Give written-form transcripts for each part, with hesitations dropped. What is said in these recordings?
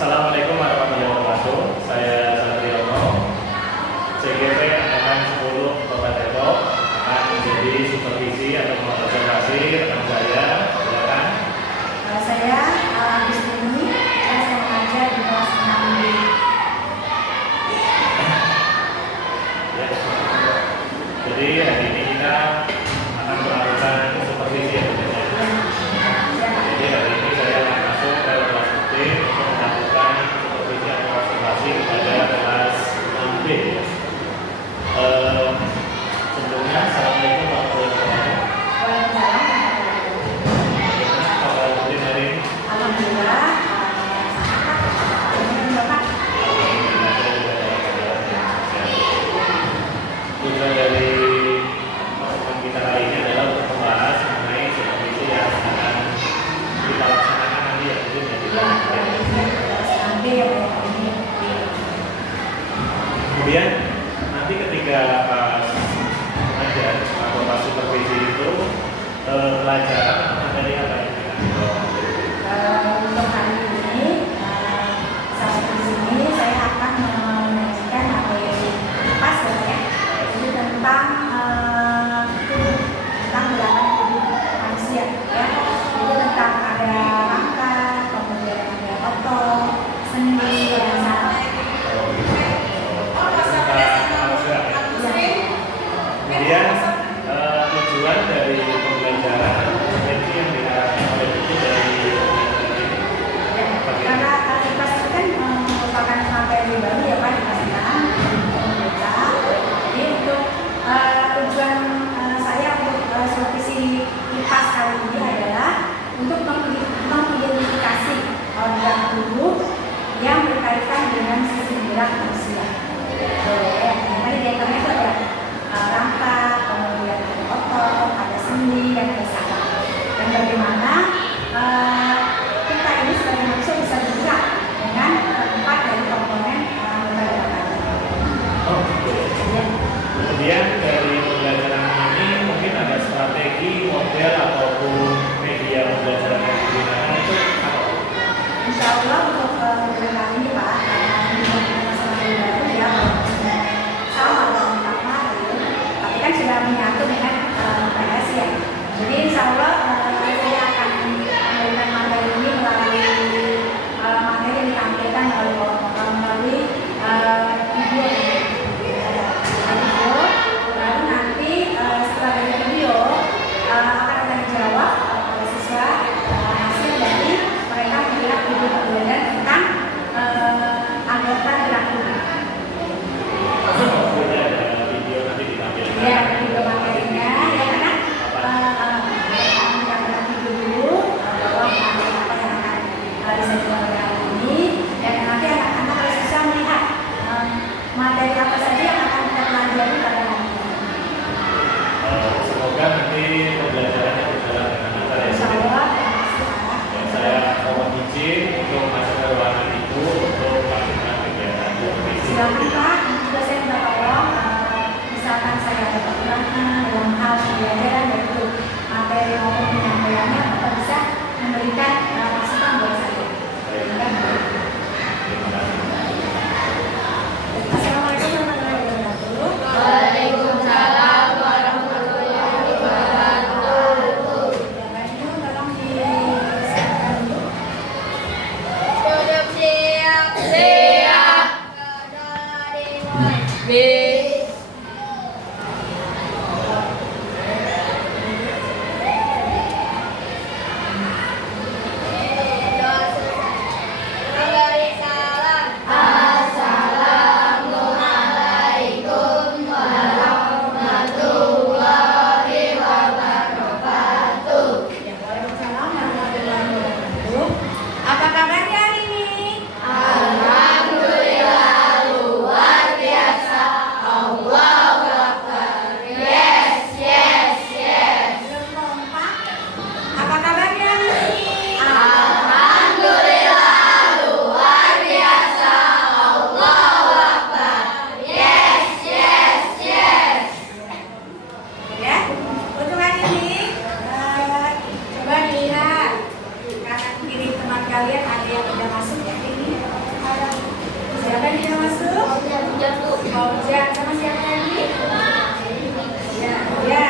Assalamualaikum warahmatullahi wabarakatuh. Saya Satriono, CGP Angkatan 10 Kota Depok, akan menjadi supervisi atau mengobservasi rekan saya. Silakan. Saya Agustini, saya mengajar di kelas 6B. Ya. Jadi hari ini kita akan melakukan supervisi ya. Jadi hari ini saya akan masuk ke kelas B untuk melakukan supervisi atau observasi kepada kelas 6B. Sebelumnya, assalamualaikum warahmatullahi wabarakatuh. Alhamdulillah. Tujuan dari pertemuan kita kali ini adalah untuk membahas mengenai supervisi yang akan kita laksanakan nanti ya, kemudian nanti ketika pas mengajar atau pas supervisi itu pelajaran atau materi apa yang kita Untuk hari ini, saat di sini saya akan menyajikan materi pas ya, jadi tentang gerakan tubuh manusia ya. Itu tentang ada rangka, kemudian ada otot, sendi, dan saraf. Kemudian tujuan dari pembelajaran potensi yang diarahkan oleh buku dari Karena IPAS itu kan merupakan materi baru ya Pak di pasaran kita. Jadi untuk tujuan saya untuk supervisi IPAS kali ini adalah untuk mengidentifikasi organ tubuh yang berkaitan dengan sisi gerak manusia. Tadi di antaranya itu ada rangka, kemudian ada otot, ada sendi, dan ada saraf. Dan bagaimana kita ini sebagai manusia bisa bergerak dengan empat dari komponen lembaga tadi. Kemudian dari pembelajaran ini mungkin ada strategi, model ataupun media pembelajaran yang digunakan itu apa? Insya Allah untuk pembelajaran ini Pak, karena ini masalah baru ya, sama dengan materi, tapi kan sudah menyatu dengan PS ya. Jadi insya Allah saya akan memberikan materi ini melalui materi yang ditampilkan melalui video. Lalu nanti setelah dari video akan ada dijawab oleh siswa hasil dari mereka melihat video pembelajaran tentang anggota gerak tubuh. Ada video nanti ditampilkan. Ya, video materinya ya karena kita lihat video dulu bahwa apa yang akan disajikan hari ini, dan nanti anak-anak harus bisa melihat materi apa saja yang akan kita pelajari pada hari ini. Semoga nanti pembelajarannya berjalan dengan lancar ya. Insya Allah. Dan saya mohon izin untuk masuk ke ruangan ibu untuk melakukan kegiatan supervisi. Silakan Pak, ini juga saya minta tolong misalkan saya ada kekurangan dalam hal pembelajaran yaitu materi maupun penyampaiannya, Bapak bisa memberikan masukan buat saya. Terima kasih. Assalamualaikum warahmatullahi wabarakatuh. Waalaikumsalam warahmatullahi wabarakatuh. Jawabannya tolong disiapkan dulu. Sudah siap. Siap. B. Assalamualaikum warahmatullahi wabarakatuh. Waalaikumsalam warahmatullahi wabarakatuh. Apa kabarnya hari ini? Alhamdulillah luar biasa. Allahu Akbar. Yes, yes, yes. Belum kompak. Apa kabarnya hari ini? Alhamdulillah luar biasa. Allahu Akbar. Yes, yes, yes. Ya, untuk hari ini coba lihat kanan kiri teman kalian ada yang udah masuk ya ini. Siapa yang bisa masuk? Fauzan. Sama siapa lagi? Ya.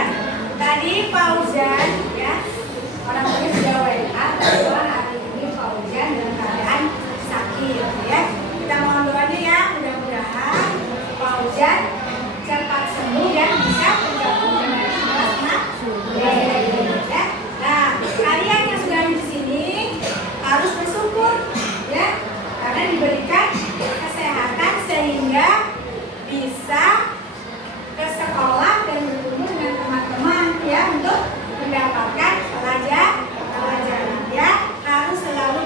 Tadi Fauzan ya. Orang tuanya sudah WA bahwa hari ini Fauzan dalam keadaan sakit ya. Kita mohon doanya ya, mudah-mudahan Fauzan cepat sembuh dan bisa bergabung dengan kelas ya. Nah, kalian yang sudah di sini harus bersyukur ya, karena diberikan kesehatan sehingga bisa ke sekolah dan bertemu dengan teman-teman ya untuk mendapatkan pelajaran ya. Harus selalu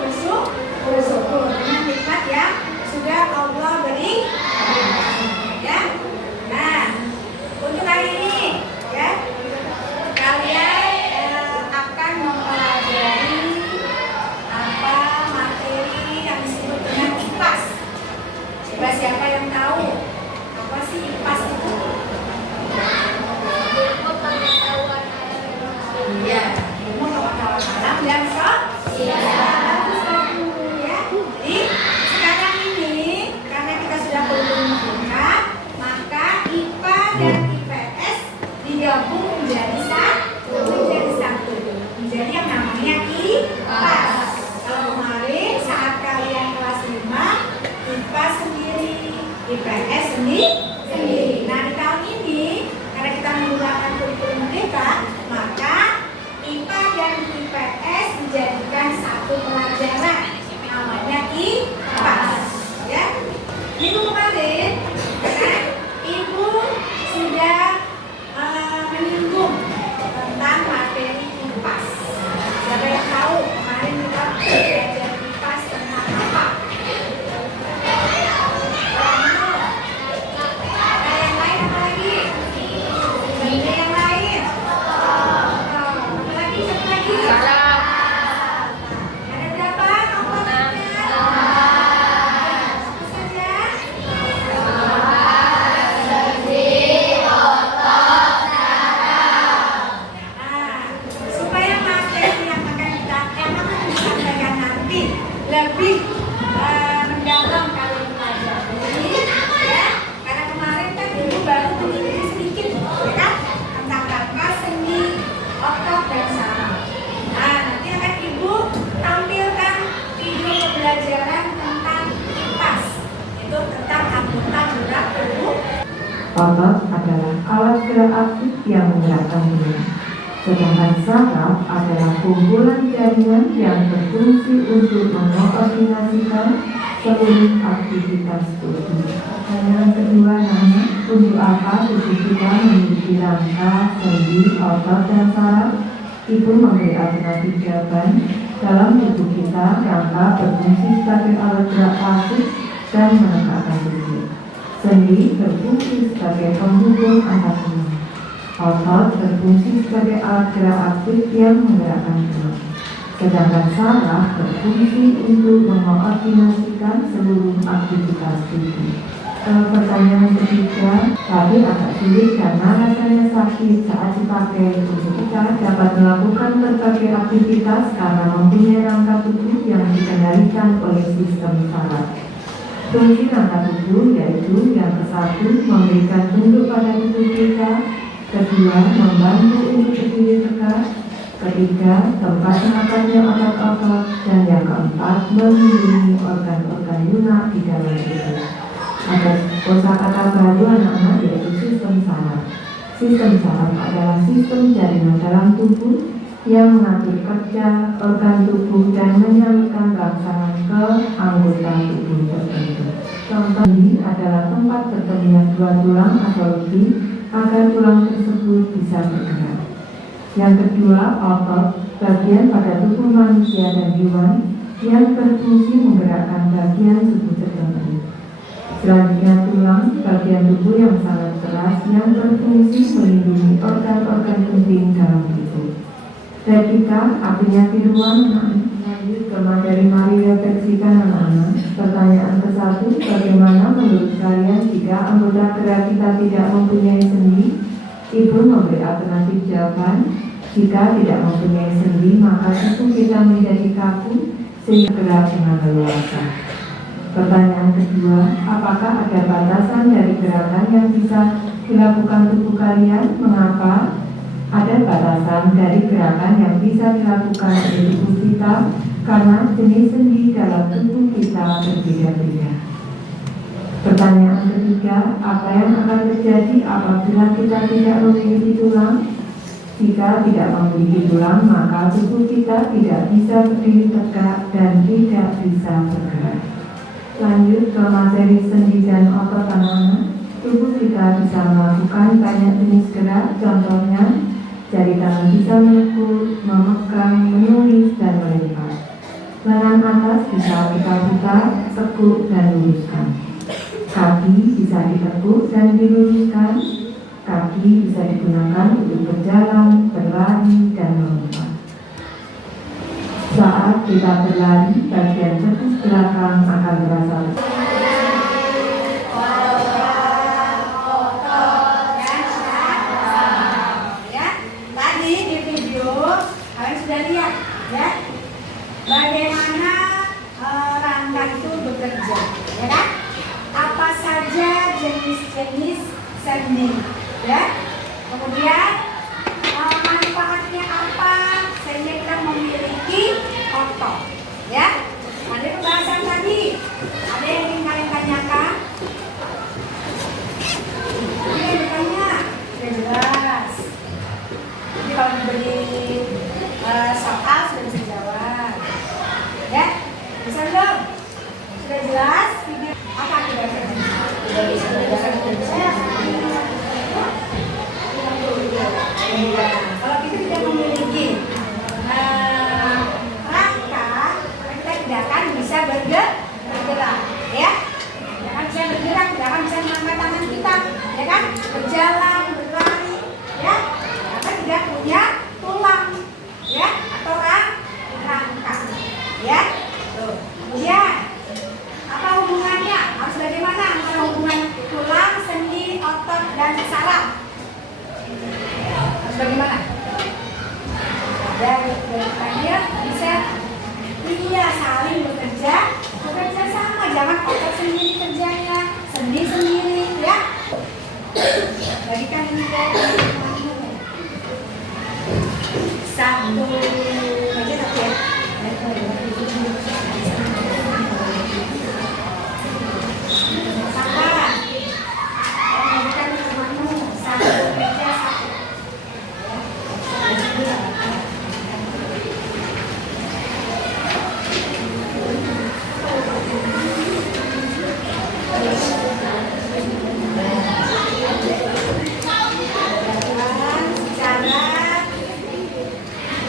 bersyukur dengan nikmat yang sudah Allah beri ya. Nah, untuk hari ini ya, kalian akan mempelajari apa materi yang disebut dengan IPAS. Coba siapa yang tahu apa sih IPAS itu? Iya, ilmu pengetahuan alam dan sosial. Ya. Jadi sekarang ini karena kita sudah belum buka, maka IPA dan IPS digabung menjadi satu, menjadi yang namanya IPAS. Kalau kemarin saat kalian kelas 5, IPA sendiri, IPS sendiri. Nah, di tahun ini karena kita menggunakan kurikulum merdeka, maka IPA dan IPS dijadikan satu pelajaran, namanya IPAS. Ya, Ibu kemarin, Ibu sudah menyinggung tentang materi IPAS. Siapa yang tahu kemarin kita belajar IPAS tentang apa? Ada yang lain apa lagi? Ada yang lain? Apa lagi? Satu lagi? Ada berapa komponennya? Apa saja? Nah, supaya materi yang akan disampaikan nanti lebih mendalam kalian pelajari ya, karena kemarin kan Ibu baru meneliti sedikit ya kan, tentang rangka, seni, otot, dan saraf. Nah, nanti akan Ibu tampilkan video pembelajaran tentang IPAS, itu tentang anggota gerak tubuh. Otot adalah alat gerak aktif yang menggerakkan tubuh. Sedangkan saraf adalah kumpulan jaringan yang berfungsi untuk mengkoordinasikan seluruh aktivitas tubuh. Pertanyaan kedua nanya, untuk apa tubuh kita memiliki rangka, sendi, otot, dan saraf? Ibu memberi alternatif jawaban. Dalam tubuh kita, rangka berfungsi sebagai alat gerak pasif dan menegakkan tubuh. Sendi berfungsi sebagai penghubung antar tubuh. Otot berfungsi sebagai alat gerak aktif yang menggerakkan tubuh. Sedangkan saraf berfungsi untuk mengoordinasikan seluruh aktivitas tubuh. Pertanyaan ketiga, tadi agak sulit karena rasanya sakit saat dipakai. Untuk kita dapat melakukan berbagai aktivitas karena mempunyai rangka tubuh yang dikendalikan oleh sistem saraf. Fungsi rangka tubuh yaitu yang ke-1 memberikan tunduk pada tubuh kita, kedua membantu untuk berdiri tegak, ketiga tempat mengangkatnya otot-otot, dan yang keempat melindungi organ-organ lunak di dalam tubuh. Ada kosakata baru anak-anak yaitu sistem saraf. Sistem saraf adalah sistem jaringan dalam tubuh yang mengatur kerja organ tubuh dan menyalurkan rangsangan ke anggota tubuh tertentu. Contoh ini adalah tempat bertemunya dua tulang atau lebih agar tulang tersebut bisa bergerak. Yang kedua, otot, bagian pada tubuh manusia dan hewan yang berfungsi menggerakkan bagian tubuh tertentu. Selanjutnya tulang, bagian tubuh yang sangat keras yang berfungsi melindungi organ-organ penting dalam tubuh. Replika artinya tiruan. Lanjut ke materi, mari refleksikan anak-anak. Pertanyaan ke-1, bagaimana menurut kalian jika anggota gerak kita tidak mempunyai sendi? Ibu memberi alternatif jawaban. Jika tidak mempunyai sendi, maka tubuh kita menjadi kaku sehingga gerak dengan leluasa. Pertanyaan kedua, apakah ada batasan dari gerakan yang bisa dilakukan tubuh kalian? Mengapa? Ada batasan dari gerakan yang bisa dilakukan oleh tubuh kita karena jenis sendi dalam tubuh kita berbeda-beda. Pertanyaan ketiga, apa yang akan terjadi apabila kita tidak memiliki tulang? Jika tidak memiliki tulang, maka tubuh kita tidak bisa berdiri tegak dan tidak bisa bergerak. Lanjut ke materi sendi dan otot anak-anak. Tubuh kita bisa melakukan banyak jenis gerak, contohnya jari tangan bisa menekuk, memegang, menulis, dan melempar. Lengan atas bisa kita buka, tekuk, dan luruskan. Kaki bisa ditekuk dan diluruskan. Kaki bisa digunakan untuk berjalan, berlari, dan melompat. Saat kita berlari, bagian cetus belakang akan terasa ya. Tadi di video kalian sudah lihat ya bagaimana rangka itu bekerja, ya kan? Apa saja jenis-jenis sendi, ya. Kemudian manfaatnya apa sehingga kita memiliki otot, ya. Ada pembahasan tadi. Ada yang ingin kalian tanyakan? Ada yang ditanya? Sudah jelas. Jadi kalau diberi soal sudah bisa jawab, ya. Bisa belum? Sudah jelas? Apa kira-kira? Kalau kita tidak memiliki rangka, kita tidak akan bisa bergerak, ya. Tidak akan bisa bergerak, tidak akan bisa mengangkat tangan kita, ya kan? Berjalan, berlari, ya. Karena tidak punya tulang, ya, atau rangka, ya. Tuh. Kemudian apa hubungannya? Harus bagaimana antara hubungan tulang, sendi, otot, dan saraf? Harus bagaimana? Dari tanya bisa saling bekerja sama, jangan otot sendiri kerjanya, sendi sendiri, ya. Bagikan ini dari satu aja satu ya.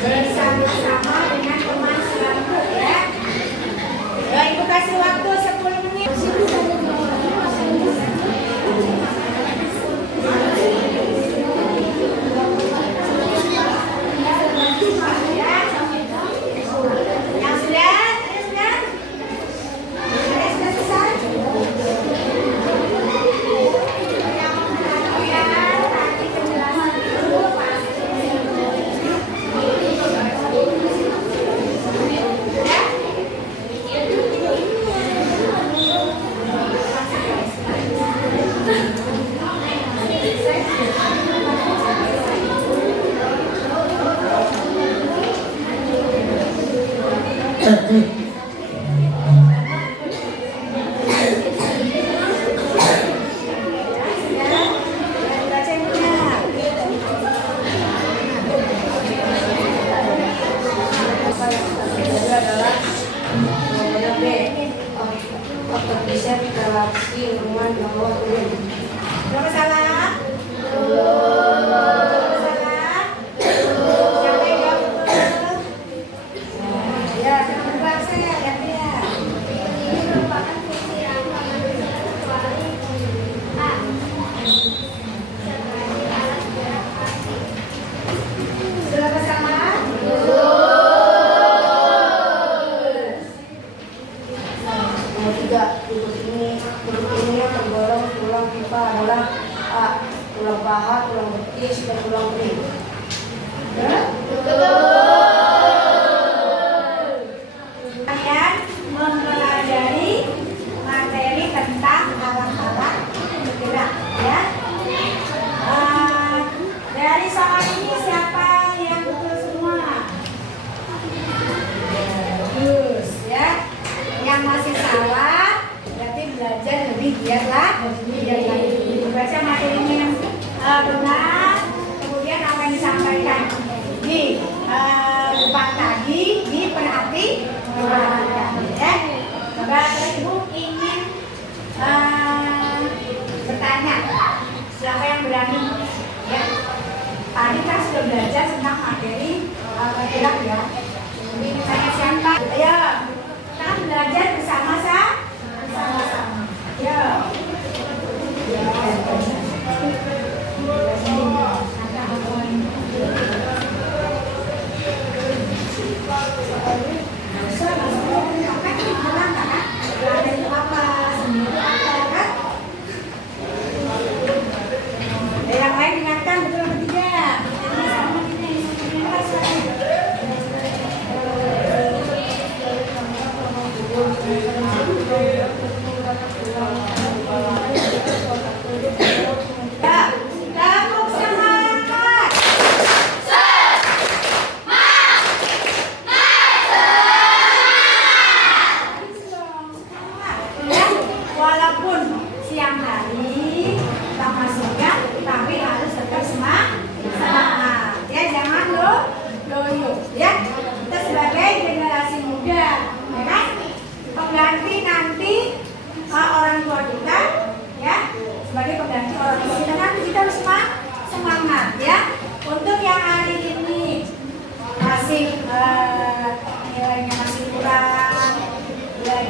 Bersama-sama dengan teman sebangku, ya. Ya, Ibu kasih waktu 10 menit. Yang sudah? Selesai? Nanti penjelasan dulu tulang paha, tulang betis, dan tulang bening. Ya? Kalian mempelajari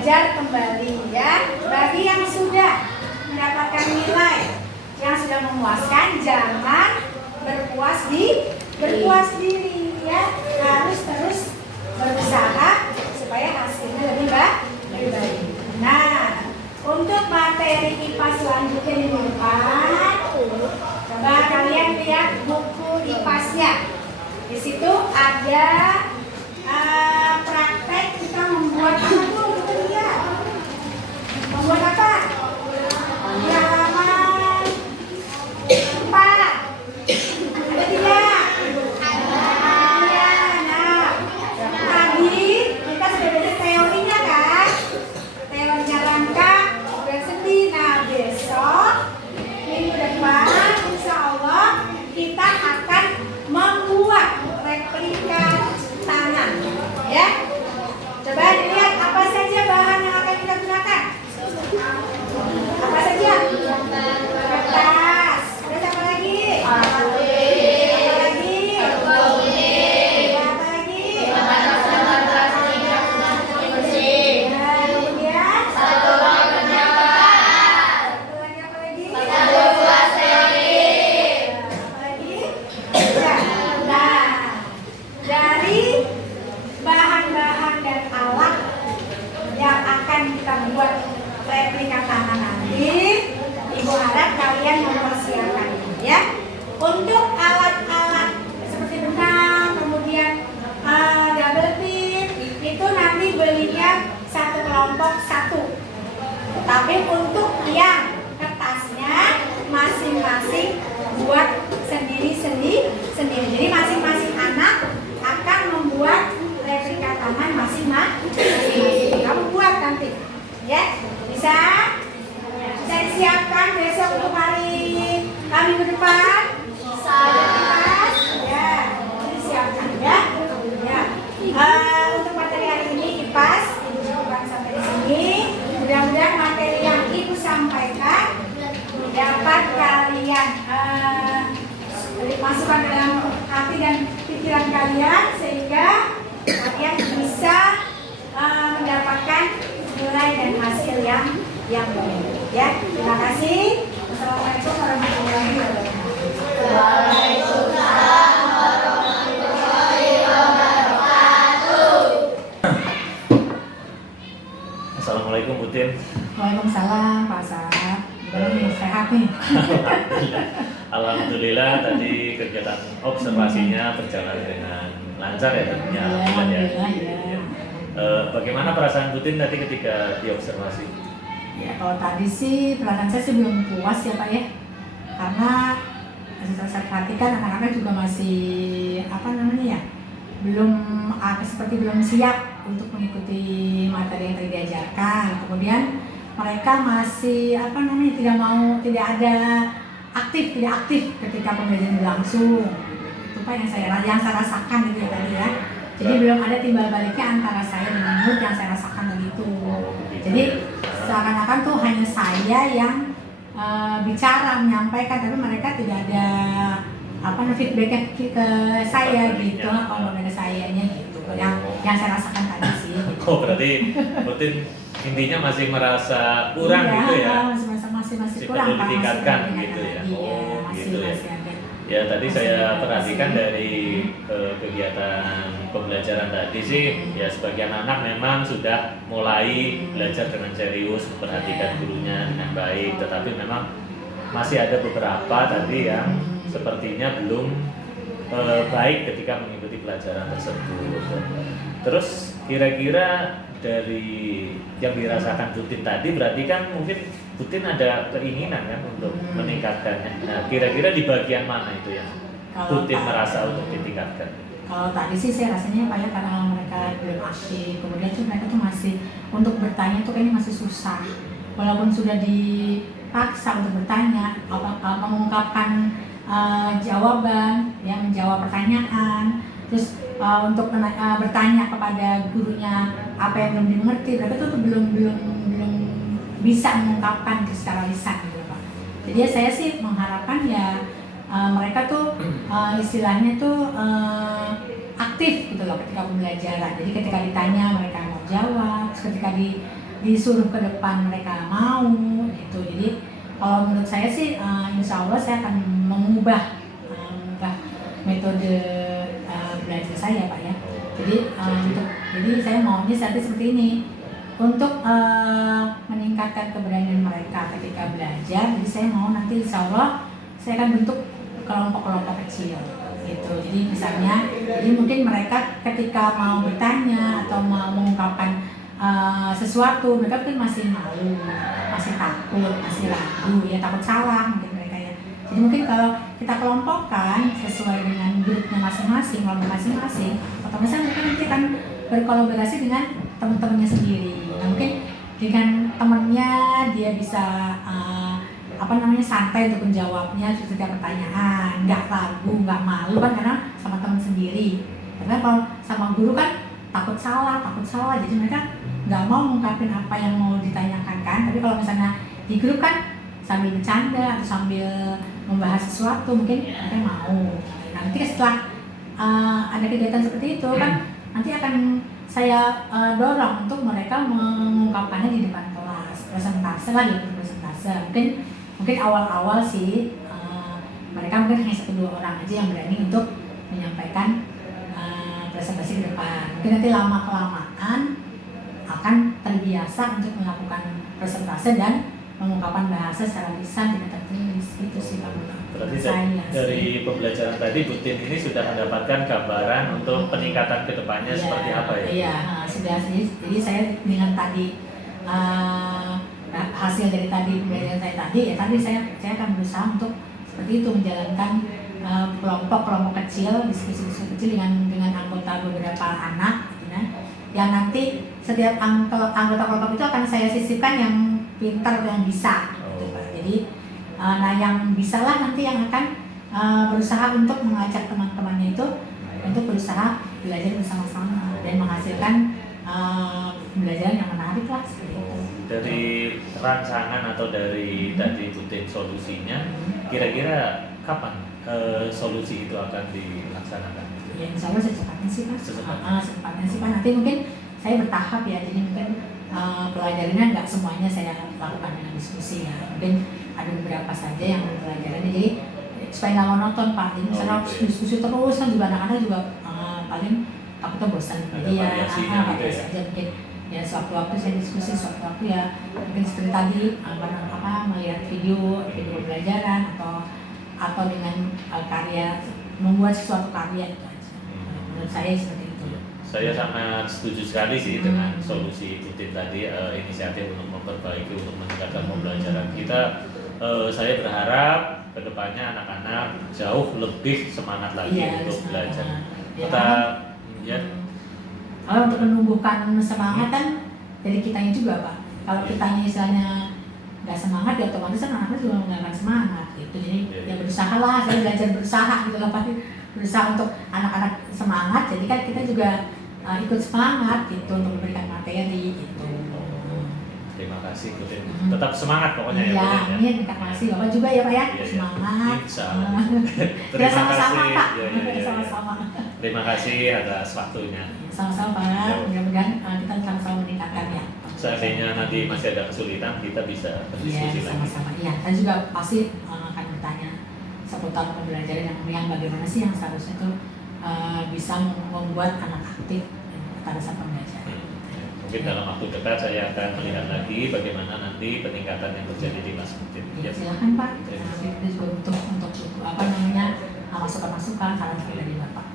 belajar kembali ya. Bagi yang sudah mendapatkan nilai yang sudah memuaskan, jangan berpuas diri ya. Harus terus berusaha supaya hasilnya lebih baik. Nah, untuk materi IPA selanjutnya minggu depan, coba kalian lihat buku IPAS-nya. Di situ ada praktek kita membuat apa tuh? Kita lihat. Membuat apa? Di halaman 4. Ada tidak? Iya. Nah, tadi kita sudah belajar teorinya kan? Teorinya rangka dan sendi. Nah, besok minggu depan insya Allah kita akan membuat replika tangan ya. Coba dilihat apa saja bahan yang akan kita gunakan. Apa saja? Kertas. Terus apa lagi? Apa lagi? Apa lagi? Nah, kemudian satu lagi apa lagi? Apa lagi? Ya. Nah, dari bahan-bahan dan alat yang akan kita buat replika tangan nanti, Ibu harap kalian mempersiapkan ya. Untuk alat-alat seperti benang, kemudian double tip, itu nanti belinya satu kelompok satu. Tapi untuk yang kertasnya masing-masing buat sendiri. Jadi masing-masing anak akan membuat replika tangan masing-masing. Kamu buat nanti, ya? Bisa disiapkan besok untuk hari minggu depan. Ya, disiapkan ya. Untuk materi hari ini IPAS, Ibu cukupkan sampai di sini. Mudah-mudahan materi yang Ibu sampaikan dapat kalian masukkan dalam hati dan pikiran kalian sehingga kalian bisa mendapatkan nilai dan hasil yang baik. Ya, terima kasih. Assalamualaikum warahmatullahi wabarakatuh. Waalaikumsalam warahmatullahi wabarakatuh. Assalamualaikum Bu Tin. Waalaikumsalam Pak Saad. Gimana nih, sehat nih? Alhamdulillah tadi kegiatan observasinya berjalan dengan lancar ya tentunya. Alhamdulillah ya. Bagaimana perasaan Bu Tin tadi ketika diobservasi? Ya, kalau tadi sih perasaan saya sih belum puas ya Pak ya. Karena saya perhatikan anak-anak juga masih belum siap untuk mengikuti materi yang tadi diajarkan. Kemudian mereka masih tidak aktif ketika pembelajaran berlangsung. Itu Pak yang saya rasakan gitu ya tadi ya. Jadi belum ada timbal baliknya antara saya dengan mood yang saya rasakan tadi itu. Jadi seakan-akan tuh hanya saya yang bicara, menyampaikan, tapi mereka tidak ada feedbacknya ke saya gitu, kalau dari sayanya gitu. Yang saya rasakan tadi sih. Gitu. Oh berarti Putin intinya masih merasa kurang gitu ya? Masih Perlu kurang ditingkatkan gitu ya? Oh gitu ya. Ya tadi saya perhatikan dari kegiatan pembelajaran tadi sih, ya sebagian anak memang sudah mulai belajar dengan serius, memperhatikan gurunya dengan baik, tetapi memang masih ada beberapa tadi yang sepertinya belum baik ketika mengikuti pelajaran tersebut. Terus kira-kira dari yang dirasakan Putin tadi berarti kan mungkin Putin ada keinginan kan untuk meningkatkannya. Nah, kira-kira di bagian mana itu yang Putin merasa untuk ditingkatkan? Kalau tadi sih saya rasanya Pak ya, karena mereka belum aktif, kemudian tuh mereka tuh masih untuk bertanya tuh kayaknya masih susah. Walaupun sudah dipaksa untuk bertanya, mengungkapkan jawaban, ya menjawab pertanyaan, terus untuk bertanya kepada gurunya apa yang belum dimengerti, mereka tuh belum bisa mengungkapkan secara lisan gitu Pak. Jadi ya saya sih mengharapkan ya mereka tuh istilahnya tuh aktif gitu loh ketika pembelajaran. Jadi ketika ditanya mereka mau jawab, ketika disuruh ke depan mereka mau gitu. Jadi kalau menurut saya sih insya Allah saya akan mengubah metode belajar saya Pak ya. Jadi saya maunya seperti ini untuk meningkatkan keberanian mereka ketika belajar. Jadi saya mau nanti insya Allah saya akan bentuk kelompok-kelompok kecil gitu. Jadi misalnya, jadi mungkin mereka ketika mau bertanya atau mau mengungkapkan sesuatu, mereka mungkin masih malu, masih takut, masih ragu, ya takut salah mungkin mereka ya. Jadi mungkin kalau kita kelompokkan sesuai dengan grupnya masing-masing, kelompok masing-masing, otomatis mereka nanti akan berkolaborasi dengan teman-temannya sendiri. Nah, mungkin dengan temannya dia bisa santai untuk menjawabnya setiap pertanyaan, nggak ragu, nggak malu kan karena sama teman sendiri. Karena kalau sama guru kan takut salah, jadi mereka nggak mau mengungkapin apa yang mau ditanyakan kan. Tapi kalau misalnya di grup kan sambil bercanda atau sambil membahas sesuatu mungkin mereka mau. Nanti setelah ada kegiatan seperti itu kan nanti akan saya dorong untuk mereka mengungkapkannya di depan kelas, presentase lah gitu, presentase. Mungkin awal-awal sih mereka mungkin hanya 1-2 orang aja yang berani untuk menyampaikan presentasi ke depan. Mungkin nanti lama-kelamaan akan terbiasa untuk melakukan presentase dan mengungkapkan bahasa secara lisan tidak tertulis gitu sih Pak. Berarti dari pembelajaran tadi Bu Tin ini sudah mendapatkan gambaran untuk peningkatan kedepannya seperti apa ya? Iya, sudah. Jadi saya dengan tadi hasil dari tadi pembelajaran saya tadi ya tadi saya akan berusaha untuk seperti itu menjalankan kelompok kecil, diskusi kecil dengan anggota beberapa anak ya, yang nanti setiap anggota kelompok itu akan saya sisipkan yang pintar atau yang bisa gitu Pak. Jadi yang bisa lah nanti yang akan berusaha untuk mengajak teman-temannya itu untuk berusaha belajar bersama-sama dan menghasilkan pembelajaran yang menarik lah seperti itu. Dari rancangan atau dari tadi Bu Tin solusinya, kira-kira kapan solusi itu akan dilaksanakan? Ya insya Allah secepatnya sih Pak. Secepatnya sih Pak. Nanti mungkin saya bertahap ya, jadi mungkin pelajarannya nggak semuanya saya lakukan dengan diskusi ya. Mungkin ada beberapa saja yang pelajarannya, jadi supaya nggak monoton Pak. Jadi misalnya diskusi terus kan juga anak-anak juga paling takutnya bosan. Jadi ya biasa aja mungkin. Ya sewaktu-waktu saya diskusi, sewaktu-waktu ya mungkin seperti tadi melihat video pembelajaran atau dengan karya, membuat sesuatu karya itu aja. Menurut saya seperti itu. Saya sangat setuju sekali sih dengan solusi Bu Tin tadi, inisiatif untuk memperbaiki, untuk meningkatkan pembelajaran kita. Saya berharap kedepannya anak-anak jauh lebih semangat lagi untuk belajar. Untuk menumbuhkan semangat kan dari kitanya juga Pak. Kalau kitanya istilahnya nggak semangat, ya otomatis anak-anak juga nggak akan semangat gitu. Jadi ya berusaha lah, saya belajar berusaha gitu lah Pak. Berusaha untuk anak-anak semangat, jadi kan kita juga ikut semangat gitu untuk memberikan materi gitu. Terima kasih Bu Tin. Tetap semangat pokoknya ya. Amin, terima kasih Bapak juga ya Pak ya. Semangat. Terima sama-sama kasih. Pak. Sama-sama. Terima kasih atas waktunya. Sama-sama Pak. Mudah-mudahan kita sama-sama meningkatkan ya. Seandainya nanti masih ada kesulitan, kita bisa berdiskusi lagi. Sama-sama. Iya, kita juga pasti akan bertanya seputar pembelajaran yang bagaimana sih yang seharusnya itu bisa membuat anak aktif pada saat pembelajaran. Mungkin dalam waktu dekat saya akan melihat lagi bagaimana nanti peningkatan yang terjadi di Mas Bu Tin. Ya, silakan Pak. Kita juga butuh untuk masukan-masukan saran dari Bapak.